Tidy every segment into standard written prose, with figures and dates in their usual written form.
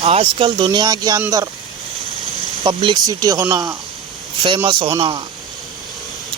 आजकल दुनिया के अंदर पब्लिसिटी होना, फेमस होना,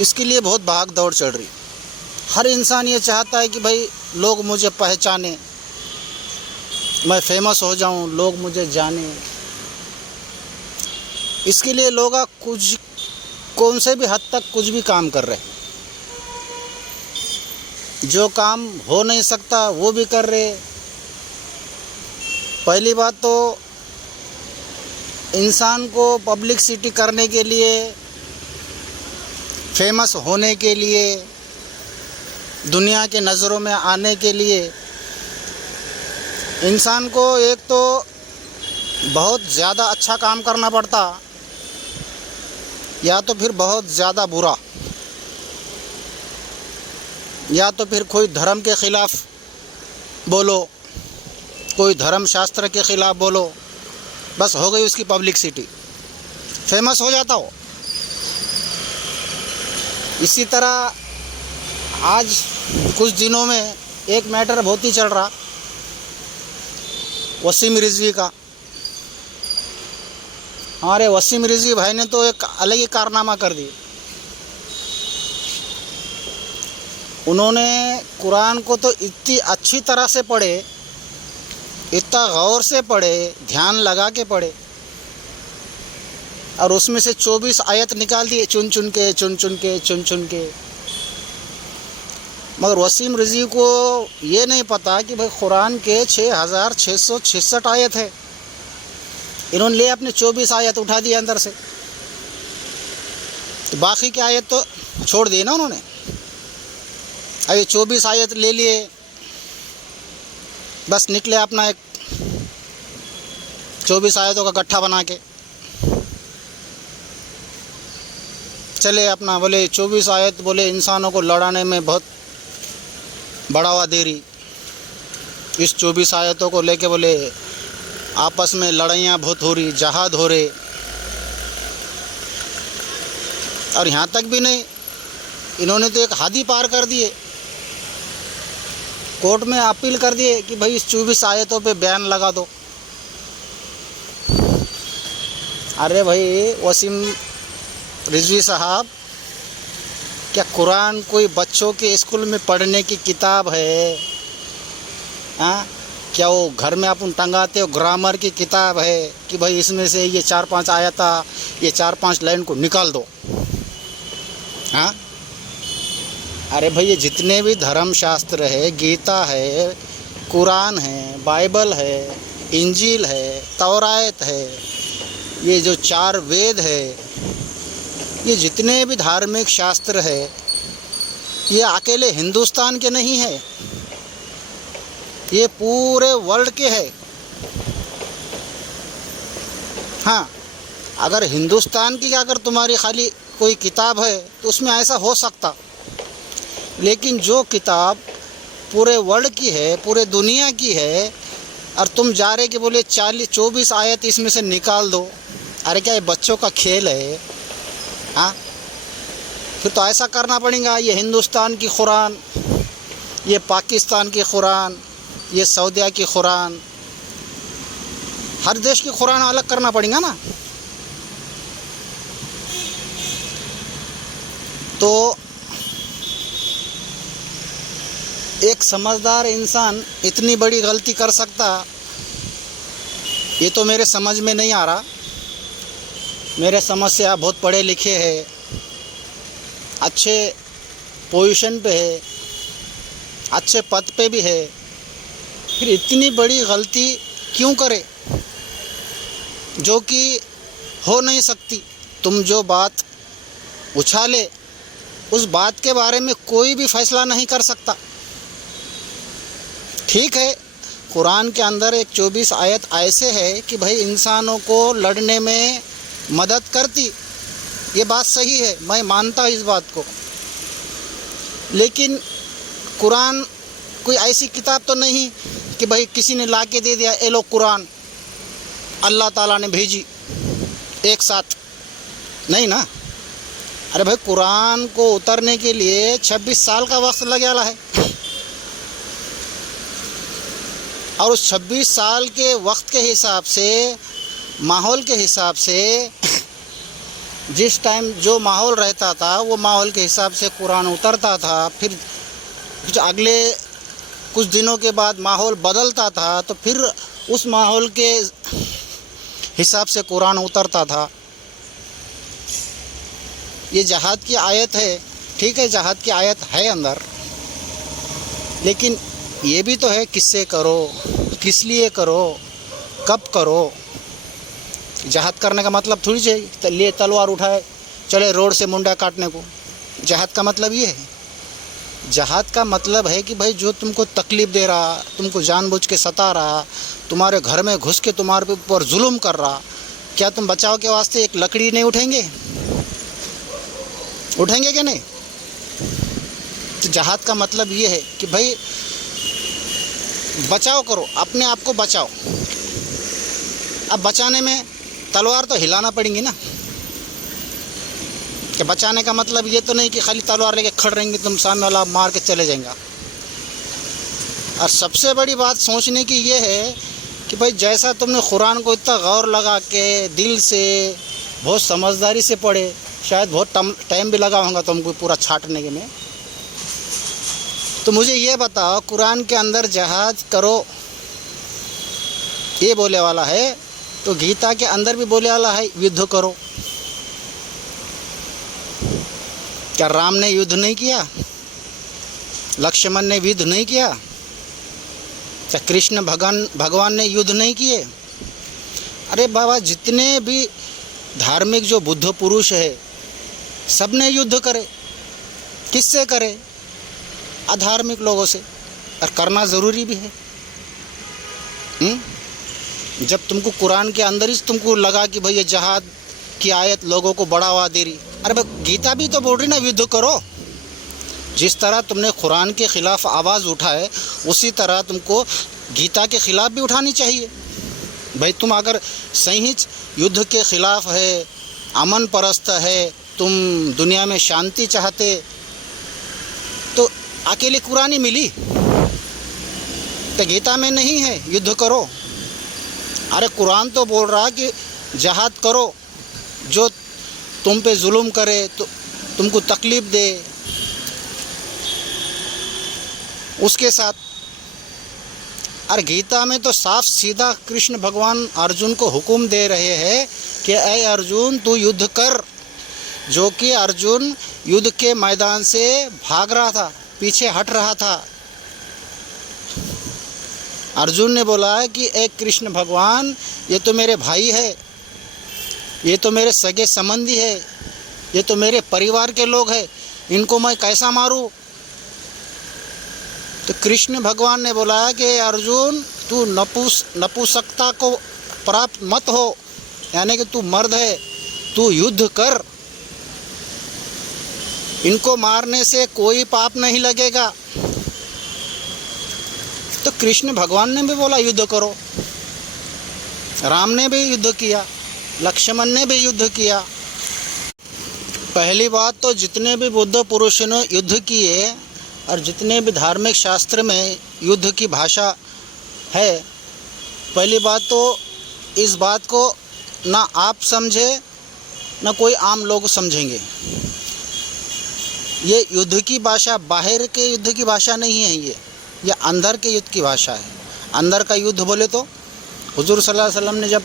इसके लिए बहुत भाग दौड़ चल रही। हर इंसान ये चाहता है कि भाई लोग मुझे पहचाने, मैं फेमस हो जाऊं, लोग मुझे जाने। इसके लिए लोग कुछ कौन से भी हद तक कुछ भी काम कर रहे हैं। जो काम हो नहीं सकता वो भी कर रहे। पहली बात तो इंसान को पब्लिसिटी करने के लिए, फेमस होने के लिए, दुनिया के नज़रों में आने के लिए इंसान को एक तो बहुत ज़्यादा अच्छा काम करना पड़ता, या तो फिर बहुत ज़्यादा बुरा, या तो फिर कोई धर्म के ख़िलाफ़ बोलो, कोई धर्म शास्त्र के ख़िलाफ़ बोलो, बस हो गई उसकी पब्लिसिटी, फेमस हो जाता हो। इसी तरह आज कुछ दिनों में एक मैटर बहुत ही चल रहा, वसीम रिजवी का। हमारे वसीम रिजवी भाई ने तो एक अलग ही कारनामा कर दी। उन्होंने कुरान को तो इतनी अच्छी तरह से पढ़े, इतना गौर से पढ़े, ध्यान लगा के पढ़े, और उसमें से 24 आयत निकाल दिए चुन चुन के। मगर वसीम रिजवी को ये नहीं पता कि भाई कुरान के 6666 आयत है। इन्होंने ले अपने 24 आयत उठा दिए अंदर से, तो बाकी की आयत तो छोड़ दिए ना उन्होंने। अभी 24 आयत ले लिए, बस निकले अपना एक 24 आयतों का गट्ठा बना के चले अपना। बोले 24 आयत बोले इंसानों को लड़ाने में बहुत बढ़ावा दे रही। इस 24 आयतों को लेके बोले आपस में लड़ाइयाँ बहुत हो रही, जहाद हो रहे। और यहाँ तक भी नहीं, इन्होंने तो एक हद ही पार कर दिए, कोर्ट में अपील कर दिए कि भाई इस 24 आयतों पे बैन लगा दो। अरे भाई वसीम रिजवी साहब, क्या कुरान कोई बच्चों के स्कूल में पढ़ने की किताब है? हाँ, क्या वो घर में अपन टंगाते हो ग्रामर की किताब है कि भाई इसमें से ये 4-5 आयता, ये 4-5 लाइन को निकाल दो? हाँ, अरे भाई ये जितने भी धर्म शास्त्र है, गीता है, कुरान है, बाइबल है, इंजील है, तौरात है, ये जो 4 वेद है, ये जितने भी धार्मिक शास्त्र है, ये अकेले हिंदुस्तान के नहीं है, ये पूरे वर्ल्ड के है। हाँ, अगर हिंदुस्तान की अगर तुम्हारी खाली कोई किताब है तो उसमें ऐसा हो सकता, लेकिन जो किताब पूरे वर्ल्ड की है, पूरे दुनिया की है, और तुम जा रहे कि बोले 24 आयत इसमें से निकाल दो। अरे क्या ये बच्चों का खेल है? हाँ, फिर तो ऐसा करना पड़ेगा, ये हिंदुस्तान की कुरान, ये पाकिस्तान की कुरान, ये सऊदीया की कुरान, हर देश की कुरान अलग करना पड़ेगा ना। तो एक समझदार इंसान इतनी बड़ी गलती कर सकता, ये तो मेरे समझ में नहीं आ रहा। मेरे समझ से आप बहुत पढ़े लिखे हैं, अच्छे पोजीशन पे है, अच्छे पद पे भी है, फिर इतनी बड़ी गलती क्यों करे जो कि हो नहीं सकती? तुम जो बात उछाले उस बात के बारे में कोई भी फैसला नहीं कर सकता। ठीक है, कुरान के अंदर एक 24 आयत ऐसे है कि भाई इंसानों को लड़ने में मदद करती, ये बात सही है, मैं मानता हूँ इस बात को। लेकिन कुरान कोई ऐसी किताब तो नहीं कि भाई किसी ने ला के दे दिया, ए लो कुरान, अल्लाह ताला ने भेजी एक साथ, नहीं ना। अरे भाई कुरान को उतरने के लिए 26 साल का वक्त लग गया है, और उस 26 साल के वक्त के हिसाब से, माहौल के हिसाब से, जिस टाइम जो माहौल रहता था वो माहौल के हिसाब से कुरान उतरता था। फिर कुछ अगले कुछ दिनों के बाद माहौल बदलता था, तो फिर उस माहौल के हिसाब से कुरान उतरता था। ये जहाद की आयत है, ठीक है, जहाद की आयत है अंदर, लेकिन ये भी तो है किससे करो, किस लिए करो, कब करो। जहाद करने का मतलब थोड़ी चाहिए लिए तलवार उठाए चले रोड से मुंडा काटने को। जहाद का मतलब ये है। जहाद का मतलब है कि भाई जो तुमको तकलीफ़ दे रहा, तुमको जानबूझ के सता रहा, तुम्हारे घर में घुस के तुम्हारे ऊपर जुल्म कर रहा, क्या तुम बचाव के वास्ते एक लकड़ी नहीं उठेंगे? उठेंगे कि नहीं? तो जहाद का मतलब ये है कि भाई बचाव करो, अपने आप को बचाओ। अब बचाने में तलवार तो हिलाना पड़ेगी ना। कि बचाने का मतलब ये तो नहीं कि खाली तलवार लेके खड़ रहेंगे, तुम सामने वाला मार के चले जाएंगे। और सबसे बड़ी बात सोचने की ये है कि भाई जैसा तुमने कुरान को इतना गौर लगा के दिल से बहुत समझदारी से पढ़े, शायद बहुत टाइम भी लगा होगा तुमको पूरा छाटने के में, तो मुझे ये बताओ कुरान के अंदर जहाद करो ये बोले वाला है, तो गीता के अंदर भी बोले वाला है युद्ध करो। क्या राम ने युद्ध नहीं किया? लक्ष्मण ने युद्ध नहीं किया? क्या कृष्ण भगवान ने युद्ध नहीं किए? अरे बाबा, जितने भी धार्मिक जो बुद्ध पुरुष है सब ने युद्ध करे। किससे करे? अधार्मिक लोगों से। और करना ज़रूरी भी है। जब तुमको कुरान के अंदर ही तुमको लगा कि भाई ये जहाद की आयत लोगों को बढ़ावा दे रही, अरे भाई गीता भी तो बोल रही ना युद्ध करो। जिस तरह तुमने कुरान के ख़िलाफ़ आवाज़ उठाए उसी तरह तुमको गीता के ख़िलाफ़ भी उठानी चाहिए। भाई तुम अगर सही युद्ध के ख़िलाफ़ है, अमन परस्त है, तुम दुनिया में शांति चाहते, तो अकेले कुरान ही मिली? तो गीता में नहीं है युद्ध करो? अरे कुरान तो बोल रहा कि जहाद करो, जो तुम पे जुल्म करे, तो तुमको तकलीफ़ दे, उसके साथ। और गीता में तो साफ सीधा कृष्ण भगवान अर्जुन को हुक्म दे रहे हैं कि ऐ अर्जुन तू युद्ध कर। जो कि अर्जुन युद्ध के मैदान से भाग रहा था, पीछे हट रहा था। अर्जुन ने बोला है कि एक कृष्ण भगवान, ये तो मेरे भाई है, ये तो मेरे सगे संबंधी है, ये तो मेरे परिवार के लोग हैं, इनको मैं कैसा मारूं? तो कृष्ण भगवान ने बोला है कि अर्जुन तू नपुंसकता को प्राप्त मत हो, यानी कि तू मर्द है, तू युद्ध कर। इनको मारने से कोई पाप नहीं लगेगा। तो कृष्ण भगवान ने भी बोला युद्ध करो, राम ने भी युद्ध किया, लक्ष्मण ने भी युद्ध किया। पहली बात तो जितने भी बुद्ध पुरुषों ने युद्ध किए और जितने भी धार्मिक शास्त्र में युद्ध की भाषा है, पहली बात तो इस बात को ना आप समझे ना कोई आम लोग समझेंगे। ये युद्ध की भाषा बाहर के युद्ध की भाषा नहीं है, ये अंदर के युद्ध की भाषा है। अंदर का युद्ध बोले तो हुजूर सल्लल्लाहु अलैहि वसल्लम ने जब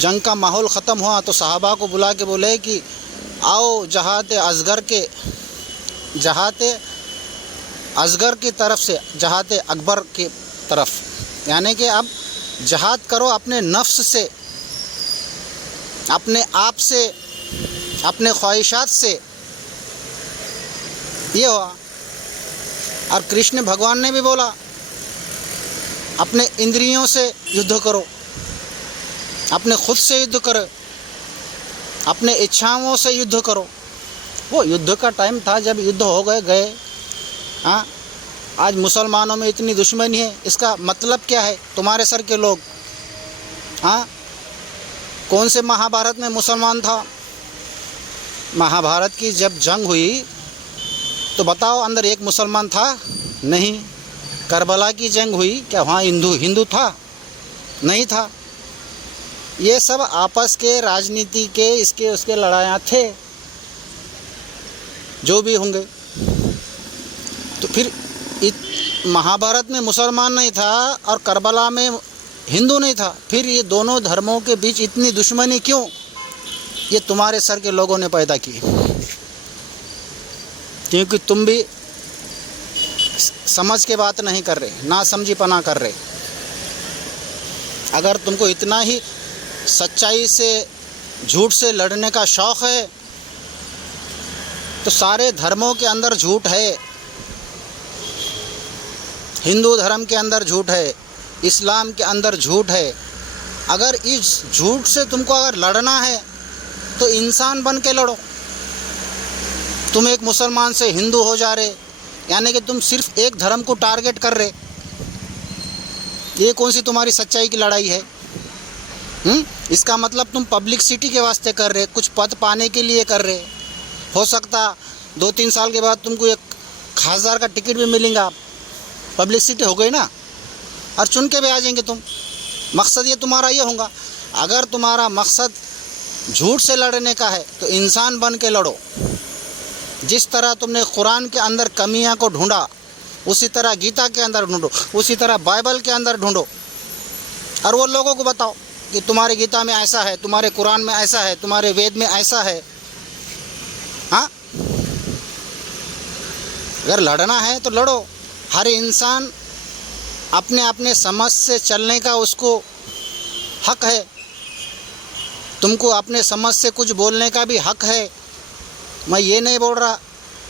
जंग का माहौल ख़त्म हुआ तो सहाबा को बुला के बोले कि आओ जहाद असगर की तरफ से जहाद अकबर की तरफ, यानी कि अब जहाद करो अपने नफ्स से, अपने आप से, अपने ख्वाहिशात से। ये हुआ। और कृष्ण भगवान ने भी बोला अपने इंद्रियों से युद्ध करो, अपने खुद से युद्ध करो, अपने इच्छाओं से युद्ध करो। वो युद्ध का टाइम था जब युद्ध हो गए। हाँ, आज मुसलमानों में इतनी दुश्मनी है, इसका मतलब क्या है? तुम्हारे सर के लोग। हाँ, कौन से महाभारत में मुसलमान था? महाभारत की जब जंग हुई तो बताओ अंदर एक मुसलमान था? नहीं। करबला की जंग हुई, क्या वहाँ हिंदू था? नहीं था। ये सब आपस के राजनीति के इसके उसके लड़ाइयाँ थे, जो भी होंगे। तो फिर महाभारत में मुसलमान नहीं था और करबला में हिंदू नहीं था, फिर ये दोनों धर्मों के बीच इतनी दुश्मनी क्यों? ये तुम्हारे सर के लोगों ने पैदा की, क्योंकि तुम भी समझ के बात नहीं कर रहे, ना समझीपना कर रहे। अगर तुमको इतना ही सच्चाई से झूठ से लड़ने का शौक़ है तो सारे धर्मों के अंदर झूठ है। हिंदू धर्म के अंदर झूठ है, इस्लाम के अंदर झूठ है। अगर इस झूठ से तुमको अगर लड़ना है तो इंसान बन के लड़ो। तुम एक मुसलमान से हिंदू हो जा रहे, यानी कि तुम सिर्फ एक धर्म को टारगेट कर रहे। ये कौन सी तुम्हारी सच्चाई की लड़ाई है? इसका मतलब तुम पब्लिसिटी के वास्ते कर रहे, कुछ पद पाने के लिए कर रहे। हो सकता 2-3 साल के बाद तुमको एक खासदार का टिकट भी मिलेगा, पब्लिसिटी हो गई ना, और चुन के भी आ जाएंगे तुम। मकसद ये तुम्हारा ये होगा। अगर तुम्हारा मकसद झूठ से लड़ने का है तो इंसान बन के लड़ो। जिस तरह तुमने कुरान के अंदर कमियां को ढूंढा, उसी तरह गीता के अंदर ढूंढो, उसी तरह बाइबल के अंदर ढूंढो, और वो लोगों को बताओ कि तुम्हारे गीता में ऐसा है, तुम्हारे कुरान में ऐसा है, तुम्हारे वेद में ऐसा है। हाँ, अगर लड़ना है तो लड़ो। हर इंसान अपने अपने समझ से चलने का उसको हक है। तुमको अपने समझ से कुछ बोलने का भी हक है। मैं ये नहीं बोल रहा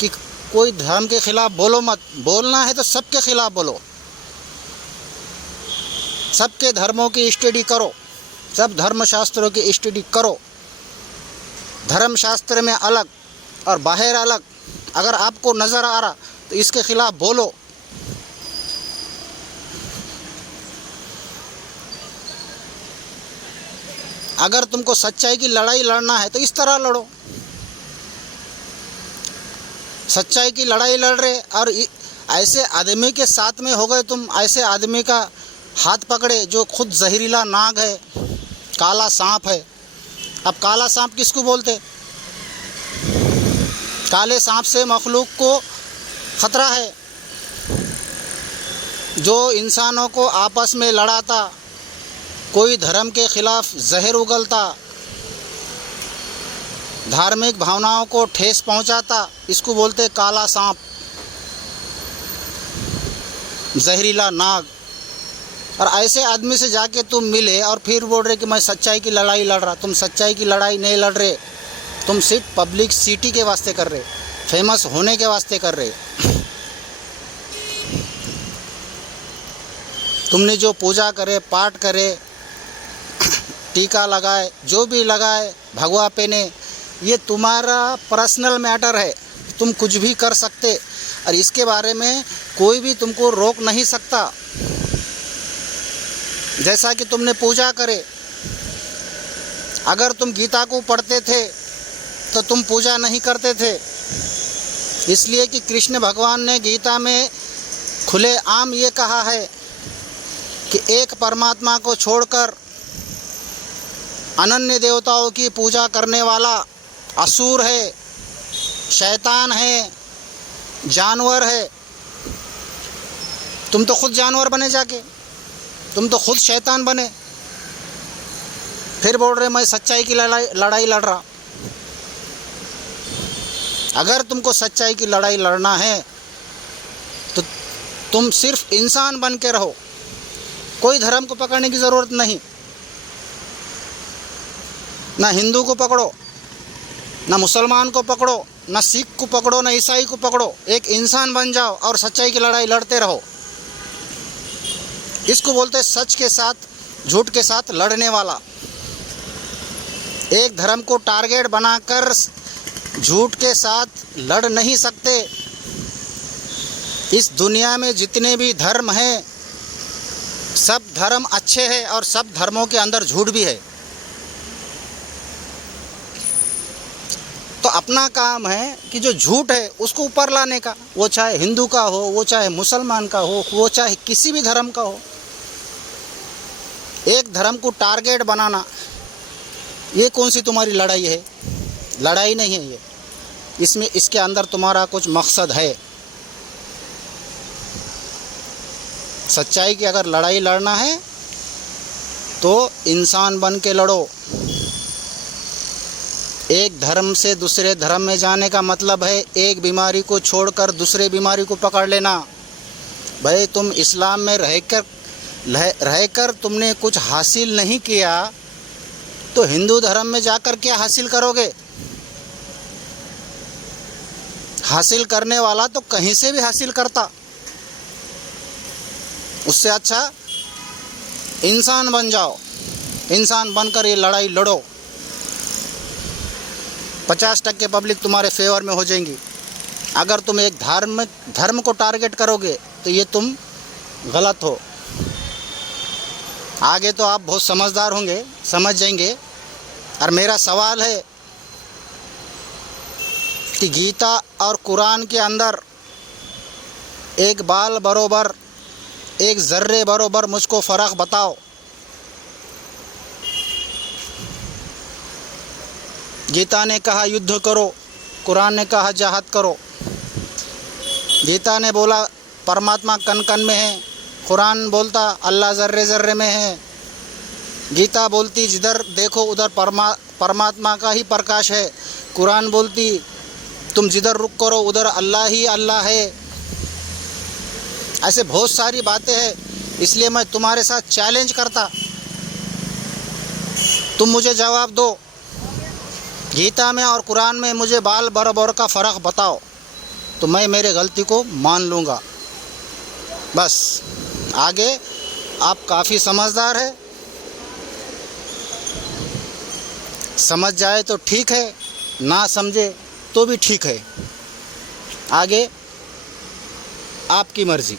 कि कोई धर्म के खिलाफ बोलो मत, बोलना है तो सबके खिलाफ बोलो, सबके धर्मों की स्टडी करो, सब धर्मशास्त्रों की स्टडी करो। धर्मशास्त्र में अलग और बाहर अलग अगर आपको नज़र आ रहा तो इसके खिलाफ बोलो। अगर तुमको सच्चाई की लड़ाई लड़ना है तो इस तरह लड़ो। सच्चाई की लड़ाई लड़ रहे और ऐसे आदमी के साथ में हो गए तुम, ऐसे आदमी का हाथ पकड़े जो खुद जहरीला नाग है, काला सांप है। अब काला सांप किसको बोलते? काले सांप से मखलूक को ख़तरा है, जो इंसानों को आपस में लड़ाता, कोई धर्म के खिलाफ जहर उगलता, धार्मिक भावनाओं को ठेस पहुंचाता, इसको बोलते काला सांप, जहरीला नाग। और ऐसे आदमी से जाके तुम मिले और फिर बोल रहे कि मैं सच्चाई की लड़ाई लड़ रहा। तुम सच्चाई की लड़ाई नहीं लड़ रहे, तुम सिर्फ पब्लिसिटी के वास्ते कर रहे, फेमस होने के वास्ते कर रहे। तुमने जो पूजा करे, पाठ करे, टीका लगाए, जो भी लगाए, भगवा पहने, ये तुम्हारा पर्सनल मैटर है। तुम कुछ भी कर सकते और इसके बारे में कोई भी तुमको रोक नहीं सकता। जैसा कि तुमने पूजा करे, अगर तुम गीता को पढ़ते थे तो तुम पूजा नहीं करते थे, इसलिए कि कृष्ण भगवान ने गीता में खुलेआम ये कहा है कि एक परमात्मा को छोड़कर अनन्य देवताओं की पूजा करने वाला असुर है, शैतान है, जानवर है। तुम तो खुद जानवर बने, जाके तुम तो खुद शैतान बने, फिर बोल रहे मैं सच्चाई की लड़ाई लड़ रहा। अगर तुमको सच्चाई की लड़ाई लड़ना है तो तुम सिर्फ इंसान बन के रहो, कोई धर्म को पकड़ने की ज़रूरत नहीं। ना हिंदू को पकड़ो, ना मुसलमान को पकड़ो, ना सिख को पकड़ो, ना ईसाई को पकड़ो। एक इंसान बन जाओ और सच्चाई की लड़ाई लड़ते रहो। इसको बोलते हैं सच के साथ झूठ के साथ लड़ने वाला। एक धर्म को टारगेट बनाकर झूठ के साथ लड़ नहीं सकते। इस दुनिया में जितने भी धर्म हैं, सब धर्म अच्छे हैं और सब धर्मों के अंदर झूठ भी है। तो अपना काम है कि जो झूठ है उसको ऊपर लाने का, वो चाहे हिंदू का हो, वो चाहे मुसलमान का हो, वो चाहे किसी भी धर्म का हो। एक धर्म को टारगेट बनाना, ये कौन सी तुम्हारी लड़ाई है? लड़ाई नहीं है ये, इसमें इसके अंदर तुम्हारा कुछ मकसद है। सच्चाई की अगर लड़ाई लड़ना है तो इंसान बन के लड़ो। एक धर्म से दूसरे धर्म में जाने का मतलब है एक बीमारी को छोड़कर दूसरे बीमारी को पकड़ लेना। भाई तुम इस्लाम में रहकर तुमने कुछ हासिल नहीं किया तो हिंदू धर्म में जाकर क्या हासिल करोगे? हासिल करने वाला तो कहीं से भी हासिल करता। उससे अच्छा इंसान बन जाओ, इंसान बनकर ये लड़ाई लड़ो। 50% पब्लिक तुम्हारे फेवर में हो जाएंगी। अगर तुम एक धर्म को टारगेट करोगे तो ये तुम गलत हो। आगे तो आप बहुत समझदार होंगे, समझ जाएंगे। और मेरा सवाल है कि गीता और कुरान के अंदर एक बाल बरोबर, एक ज़र्रे बरोबर मुझको फ़र्क बताओ। गीता ने कहा युद्ध करो, कुरान ने कहा जहाद करो। गीता ने बोला परमात्मा कण कण में है, कुरान बोलता अल्लाह ज़र्रे ज़र्रे में है। गीता बोलती जिधर देखो उधर परमात्मा का ही प्रकाश है। कुरान बोलती तुम जिधर रुख करो उधर अल्लाह ही अल्लाह है। ऐसे बहुत सारी बातें हैं, इसलिए मैं तुम्हारे साथ चैलेंज करता, तुम मुझे जवाब दो। गीता में और कुरान में मुझे बाल बराबर का फ़र्क बताओ तो मैं मेरे गलती को मान लूँगा। बस आगे आप काफ़ी समझदार है, समझ जाए तो ठीक है, ना समझे तो भी ठीक है। आगे आपकी मर्ज़ी।